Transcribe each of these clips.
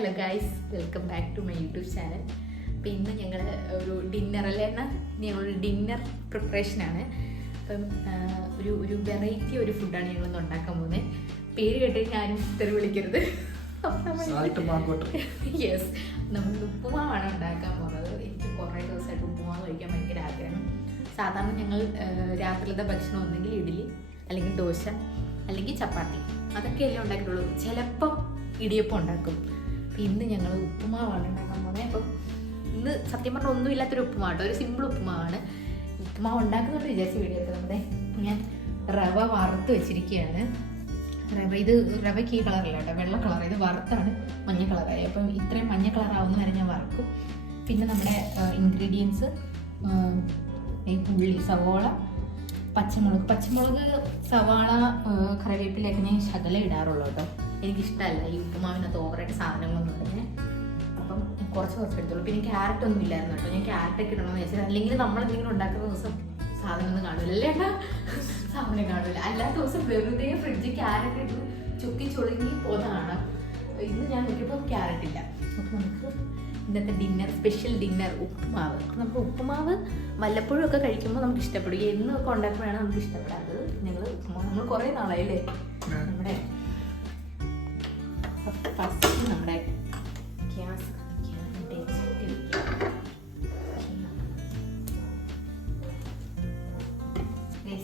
Hello guys, welcome back to my YouTube channel. അപ്പോൾ ഇന്ന് ഞങ്ങൾ ഒരു ഡിന്നറല്ലേ എന്നാൽ ഞങ്ങളൊരു ഡിന്നർ പ്രിപ്പറേഷനാണ്. അപ്പം ഒരു വെറൈറ്റി ഒരു ഫുഡാണ് ഞങ്ങളിന്ന് ഉണ്ടാക്കാൻ പോകുന്നത്. പേര് കേട്ട് ഞാനും തെറി വിളിക്കരുത്. യെസ്, നമ്മൾ ഉപ്പുമാവാണ് ഉണ്ടാക്കാൻ പോകുന്നത്. എനിക്ക് കുറേ ദിവസമായിട്ട് ഉപ്പുമാവ് കഴിക്കാൻ ഭയങ്കര ആഗ്രഹം. സാധാരണ ഞങ്ങൾ രാത്രിയിലത്തെ ഭക്ഷണം ഒന്നെങ്കിൽ ഇഡ്ഡലി, അല്ലെങ്കിൽ ദോശ, അല്ലെങ്കിൽ ചപ്പാത്തി, അതൊക്കെയല്ലേ ഉണ്ടാക്കിയിട്ടുള്ളൂ. ചിലപ്പം ഇടിയപ്പം ഉണ്ടാക്കും. അപ്പം ഇന്ന് ഞങ്ങൾ ഉപ്പുമാവാണ് ഉണ്ടാക്കാൻ പോകുന്നത്. അപ്പം ഇന്ന് സത്യം പറഞ്ഞാൽ ഒന്നുമില്ലാത്തൊരു ഉപ്പുമാവാണ്, ഒരു സിമ്പിൾ ഉപ്പുമാവാണ്. ഉപ്പുമാവ് ഉണ്ടാക്കുന്നുണ്ട് വിചാരിച്ച വീഡിയോ ഒക്കെ നമ്മുടെ ഞാൻ റവ വറുത്ത് വെച്ചിരിക്കുകയാണ്. ഇത് റവയ്ക്ക് ഈ കളറില്ല കേട്ടോ, വെള്ള കളർ. ഇത് വറുത്താണ് മഞ്ഞ കളറായി. അപ്പം ഇത്രയും മഞ്ഞ കളറാവുന്ന വരെ ഞാൻ വറക്കും. പിന്നെ നമ്മുടെ ഇൻഗ്രീഡിയൻസ് ഉള്ളി, സവോള, പച്ചമുളക്, സവാള, കറിവേപ്പിലൊക്കെ ഞാൻ ശകലം ഇടാറുള്ളൂ കേട്ടോ. എനിക്കിഷ്ടമല്ല ഈ ഉപ്പുമാവിനകത്ത് ഓവറായിട്ട് സാധനങ്ങളൊന്നും ഇടുന്നത്. അപ്പം കുറച്ച് എടുത്തോളൂ. പിന്നെ ക്യാരറ്റ് ഒന്നും ഇല്ലായിരുന്നു കേട്ടോ. ഞാൻ ക്യാരറ്റൊക്കെ ഇടണമെന്ന് വെച്ചാൽ അല്ലെങ്കിൽ നമ്മളെന്തെങ്കിലും ഉണ്ടാക്കുന്ന ദിവസം സാധനമൊന്നും കാണില്ല, അല്ലേ ഏട്ടാ? സാധനം കാണില്ല. അല്ലാത്ത ദിവസം വെറുതെ ഫ്രിഡ്ജിൽ ക്യാരറ്റ് ഇട്ട് ചുളങ്ങി പോകുന്നതാണ്. ഇന്ന് ഞാൻ നോക്കിയപ്പോൾ ക്യാരറ്റ് ഇല്ല. അപ്പം നമുക്ക് ഇന്നത്തെ സ്പെഷ്യൽ ഡിന്നർ ഉപ്പുമാവ്. നമുക്ക് ഉപ്പുമാവ് വല്ലപ്പോഴും ഒക്കെ കഴിക്കുമ്പോൾ നമുക്ക് ഇഷ്ടപ്പെടും. എന്നൊക്കെ ഉണ്ടാക്കുമ്പോഴാണ് നമുക്ക് ഇഷ്ടപ്പെടാത്തത്. നമ്മൾ കുറേ നാളായില്ലേ നമ്മുടെ ഫസ്റ്റ് നമ്മുടെ ഗ്യാസ്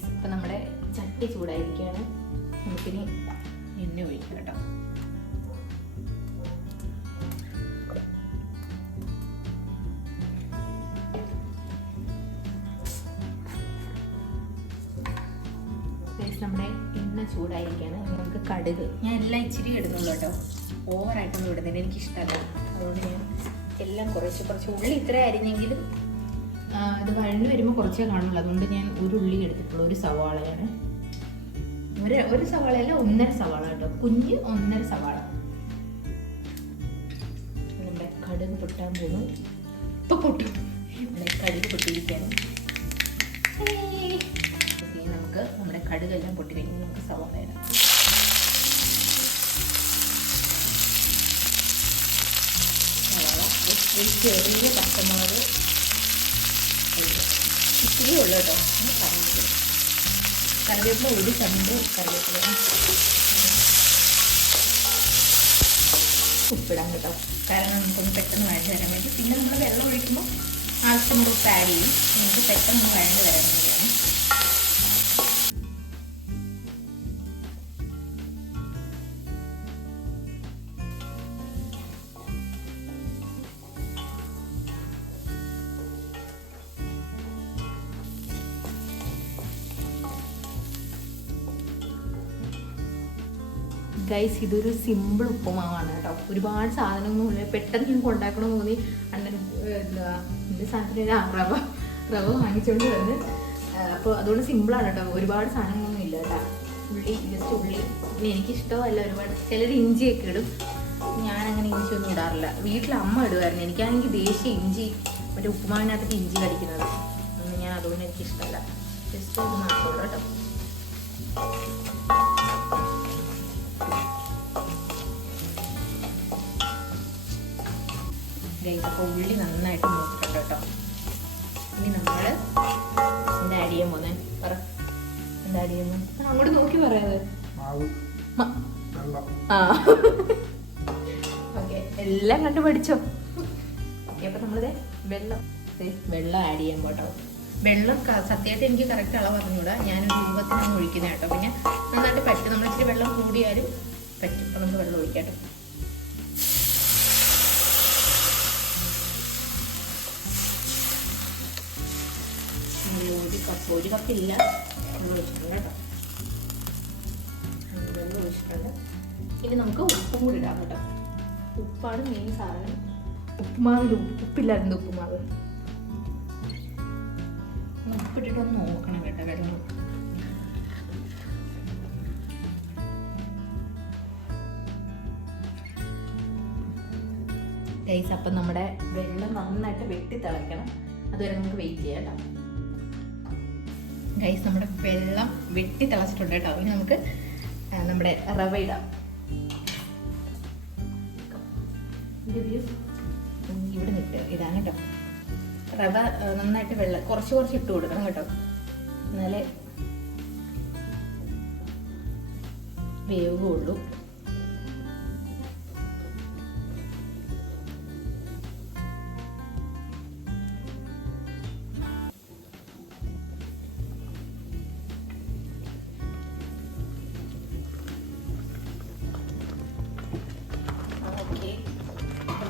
ഇപ്പം നമ്മുടെ ചട്ടി ചൂടായിരിക്കുകയാണ്. നമുക്കിനി എണ്ണ ഒഴിക്കാം കേട്ടോ. നമ്മുടെ എണ്ണ ചൂടായിരിക്കുകയാണ്. നമുക്ക് കടുക്, ഞാൻ എല്ലാം ഇച്ചിരി ഇടുന്നുള്ളൂ കേട്ടോ, ഓവറായിട്ടൊന്നും ഇടുന്നില്ല, എനിക്കിഷ്ടമല്ല. അതുകൊണ്ട് ഞാൻ എല്ലാം കുറച്ച് ഉള്ളി ഇത്ര അരിഞ്ഞെങ്കിലും ഇത് വഴഞ്ഞു വരുമ്പോൾ കുറച്ചേ കാണുള്ളൂ. അതുകൊണ്ട് ഞാൻ ഒരു ഉള്ളി എടുത്തിട്ടുള്ളൂ. ഒരു സവാളയാണ്, ഒരു സവാളയല്ല, 1.5 സവാള കേട്ടോ, കുഞ്ഞ് 1.5 സവാള. നമ്മുടെ കടുക് പൊട്ടാൻ പോകുന്നു. ഇപ്പം പൊട്ടും. നമ്മുടെ കടുക് പൊട്ടിയിരിക്കുകയാണ്. നമുക്ക് നമ്മുടെ കടുകെല്ലാം പൊട്ടി കഴിഞ്ഞ് നമുക്ക് സവാള ഇടാം. സവാള, ഒരു ചെറിയ പച്ചമുളക്, ഇച്ചിരി ഉള്ളു കേട്ടോ. കറിവേപ്പില ഒരു ചണ്ട് കറിവേപ്പില, ഉപ്പിടാം കേട്ടോ, കാരണം നമുക്കൊന്ന് പെട്ടെന്ന് വഴഞ്ഞ് തരാൻ വേണ്ടി. പിന്നെ നമ്മൾ വെള്ളം ഒഴിക്കുമ്പോൾ ആവശ്യമുള്ള ഉപ്പ് ആഡ് ചെയ്യും. നമുക്ക് പെട്ടെന്ന് വഴഞ്ഞ് തരാൻ വേണ്ടിയാണ്. ഗൈസ്, ഇതൊരു സിമ്പിൾ ഉപ്പുമാവാണ് കേട്ടോ. ഒരുപാട് സാധനങ്ങളൊന്നുമില്ല. പെട്ടെന്ന് നിങ്ങൾക്ക് ഉണ്ടാക്കണമെന്ന് തോന്നി അണ്ണൻ എൻ്റെ സാധനത്തിന് റവ വാങ്ങിച്ചുകൊണ്ട് വന്ന്. അപ്പോൾ അതുകൊണ്ട് സിമ്പിളാണ് കേട്ടോ. ഒരുപാട് സാധനങ്ങളൊന്നും ഇല്ല കേട്ടോ. ജസ്റ്റ് ഉള്ളി. പിന്നെ എനിക്കിഷ്ടമല്ല ഒരുപാട്. ചിലർ ഇഞ്ചിയൊക്കെ ഇടും. ഞാനങ്ങനെ ഇഞ്ചിയൊന്നും ഇടാറില്ല. വീട്ടിൽ അമ്മ ഇടുമായിരുന്നു. എനിക്കാണെങ്കിൽ ദേശീയ ഇഞ്ചി, മറ്റേ ഉപ്പുമാവിനകത്തേക്ക് ഇഞ്ചി കടിക്കുന്നത് ഞാൻ അതുകൊണ്ട് എനിക്കിഷ്ടമല്ല. ജസ്റ്റ് അത് മാത്രമേ ഉള്ളൂ കേട്ടോ. അപ്പോൾ ഉള്ളി നന്നായിട്ട് മൂത്തിട്ടുണ്ട് കേട്ടോ. ഇനി നമ്മൾ എന്താ ആഡ് ചെയ്യാൻ പോകുന്നത്? എന്താ ആഡ് ചെയ്യുന്നു? അങ്ങോട്ട് നോക്കി പറയാതെ. ഓക്കെ, എല്ലാം കണ്ടു പഠിച്ചോ. ഓക്കെ, അപ്പോൾ നമ്മളിത് വെള്ളം ആഡ് ചെയ്യാൻ പോട്ടോ. വെള്ളം സത്യമായിട്ട് എനിക്ക് കറക്റ്റ് അളവ് പറഞ്ഞുകൂടാ. ഞാനൊരു രൂപത്തിനാണ് ഒഴിക്കുന്നത് കേട്ടോ. പിന്നെ നന്നായിട്ട് പറ്റും. നമ്മൾ ഇച്ചിരി വെള്ളം കൂടിയാലും പറ്റും. അപ്പോൾ നമ്മൾ വെള്ളം ഒഴിക്കാം കേട്ടോ. ഒരു കപ്പില്ല, വെള്ളം ഒഴിച്ചിട്ടുണ്ട് കേട്ടോ. വെള്ളം ഒഴിച്ചിട്ടുണ്ട്. ഇനി നമുക്ക് ഉപ്പും കൂടി ഇടാം കേട്ടോ. ഉപ്പാണ് മെയിൻ സാധനം. ഉപ്പുമാവിൽ ഉപ്പില്ലായിരുന്നു. ഉപ്പുമാവ് ഉപ്പിട്ടിട്ടൊന്ന് നോക്കണം കേട്ടോ. വെള്ളം ഗൈസ്, അപ്പം നമ്മുടെ വെള്ളം നന്നായിട്ട് വെട്ടി തിളയ്ക്കണം. അതുവരെ നമുക്ക് വെയിറ്റ് ചെയ്യാം കേട്ടോ. ഗൈസ്, നമ്മുടെ വെള്ളം വെട്ടി തിളച്ചിട്ടുണ്ട് കേട്ടോ. ഇനി നമുക്ക് നമ്മുടെ റവ ഇടാം. ഇവിടെ നിൽക്കുക ഇതാണ് കേട്ടോ. റവ നന്നായിട്ട് വെള്ളം കുറച്ച് ഇട്ട് കൊടുക്കണം കേട്ടോ, എന്നാലേ വേവുള്ളൂ.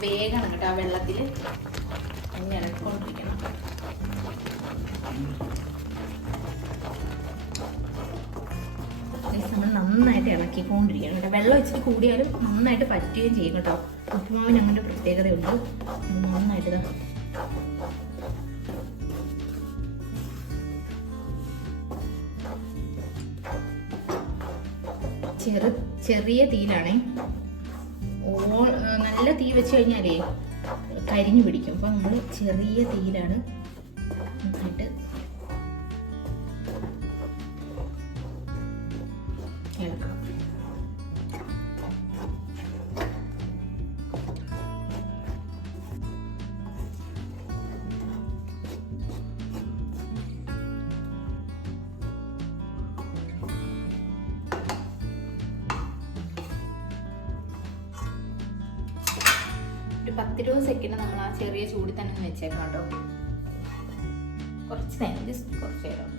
വേഗണം കേട്ടോ ആ വെള്ളത്തിൽ അങ്ങനെ ഇളക്കിക്കൊണ്ടിരിക്കണം. നമ്മൾ നന്നായിട്ട് ഇളക്കിക്കൊണ്ടിരിക്കണം കേട്ടോ. വെള്ളം ഇച്ചിരി കൂടിയാലും നന്നായിട്ട് പറ്റുകയും ചെയ്യും കേട്ടോ. ഉപ്പുമാവിന് അങ്ങനെ പ്രത്യേകതയുണ്ട്. നന്നായിട്ട് ചെറിയ തീയിലാണേ. നല്ല തീ വെച്ച് കഴിഞ്ഞാലേ കരിഞ്ഞു പിടിക്കും. അപ്പോൾ നമ്മൾ ചെറിയ തീയിലാണ് നന്നായിട്ട് ഇളക്കണം. ഒരു 10-20 സെക്കൻഡ് നമ്മൾ ആ ചെറിയ ചൂടിൽ തന്നെ വെച്ചേക്കണം കേട്ടോ. കുറച്ച് നേരം, ജസ്റ്റ് കുറച്ച് നേരം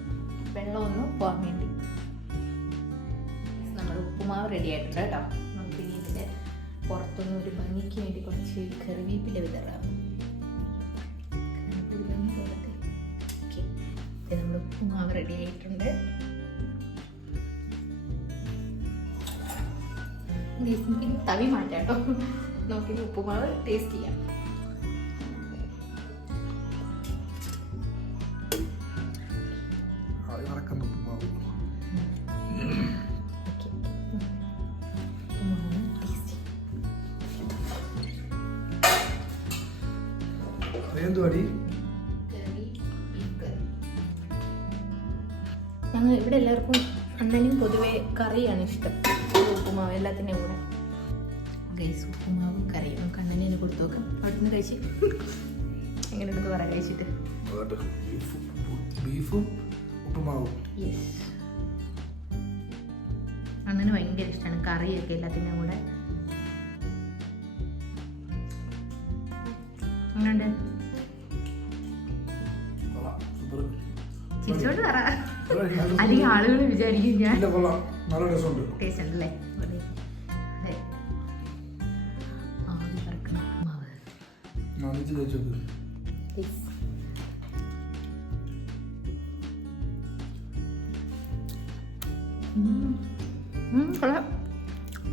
വെള്ളം ഒന്ന് പോകാൻ വേണ്ടി. നമ്മുടെ ഉപ്പുമാവ് റെഡി ആയിട്ടുണ്ട് കേട്ടോ. നമുക്ക് ഇനി ഇതിൻ്റെ പുറത്തൊന്ന് ഒരു ഭംഗിക്ക് വേണ്ടി കുറച്ച് കറിവേപ്പില വിതറാം. നമ്മുടെ ഉപ്പുമാവ് റെഡി ആയിട്ടുണ്ട്. നമുക്ക് തവി മാറ്റാം കേട്ടോ. നമുക്കിനി ഉപ്പുമാവ് ടേസ്റ്റ് ചെയ്യാം. ഞങ്ങൾ ഇവിടെ എല്ലാവർക്കും അണ്ണനും പൊതുവെ കറിയാണ് ഇഷ്ടം. ഉപ്പുമാവ് എല്ലാത്തിൻ്റെയും കൂടെ ഉപ്പുമാവും കറിയും നമുക്ക് അണ്ണനെ കൊടുത്തു നോക്കാം. അവിടെ നിന്ന് കഴിച്ച് എങ്ങനെ എടുത്ത് പറയാം കഴിച്ചിട്ട്. അണ്ണന് ഭയങ്കര ഇഷ്ടമാണ് കറിയൊക്കെ എല്ലാത്തിൻ്റെയും കൂടെ. അങ്ങനെയുണ്ട് ചിരിച്ചോണ്ട് പറ, അല്ലെങ്കിൽ ആളുകൾ വിചാരിക്കും ഞാൻ ടേസ്റ്റ് ഉണ്ടല്ലേ.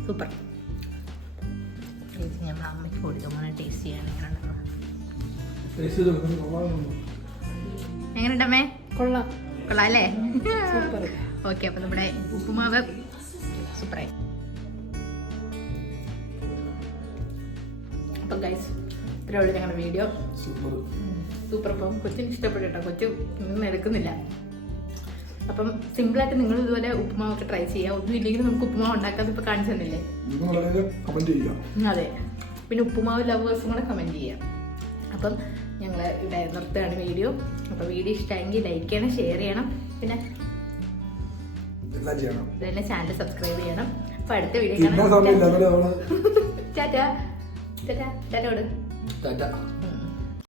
സൂപ്പർ. ഞമ്മൾ അമ്മയ്ക്ക് കൊടുക്കുമ്പോൾ ടേസ്റ്റ് ചെയ്യാൻ എങ്ങനെയുണ്ടമ്മേ? കൊള്ളാം അല്ലേ? ഓക്കെ, അപ്പൊ നമ്മുടെ ഉപ്പുമാവ് സൂപ്പറായി. അപ്പം ഗൈസ് ഇത്രേ ഉള്ളൂ ഞങ്ങളുടെ വീഡിയോ. സൂപ്പർ. അപ്പം കൊച്ചിന് ഇഷ്ടപ്പെട്ടു കേട്ടോ. കൊച്ചു ഒന്നും എടുക്കുന്നില്ല. അപ്പം സിമ്പിളായിട്ട് നിങ്ങൾ ഇതുപോലെ ഉപ്പുമാവൊക്കെ ട്രൈ ചെയ്യാം. ഒന്നും ഇല്ലെങ്കിലും നമുക്ക് ഉപ്പുമാവ് ഉണ്ടാക്കാതെ ഇപ്പൊ കാണിച്ചു തന്നില്ലേ? അതെ, പിന്നെ ഉപ്പുമാവ് ലവേഴ്സും കൂടെ കമന്റ് ചെയ്യാം. അപ്പം ഞങ്ങൾ ഇവിടെ നിർത്തുകയാണ് വീഡിയോ. അപ്പോൾ വീഡിയോ ഇഷ്ടമെങ്കിൽ ലൈക്ക് ചെയ്യണം, ഷെയർ ചെയ്യണം, പിന്നെ ഇതന്നെ ചാനൽ സബ്സ്ക്രൈബ് ചെയ്യണം. അപ്പൊ അടുത്ത വീഡിയോ കാണാം. ടാറ്റാ ടാറ്റാ ടാറ്റോട്.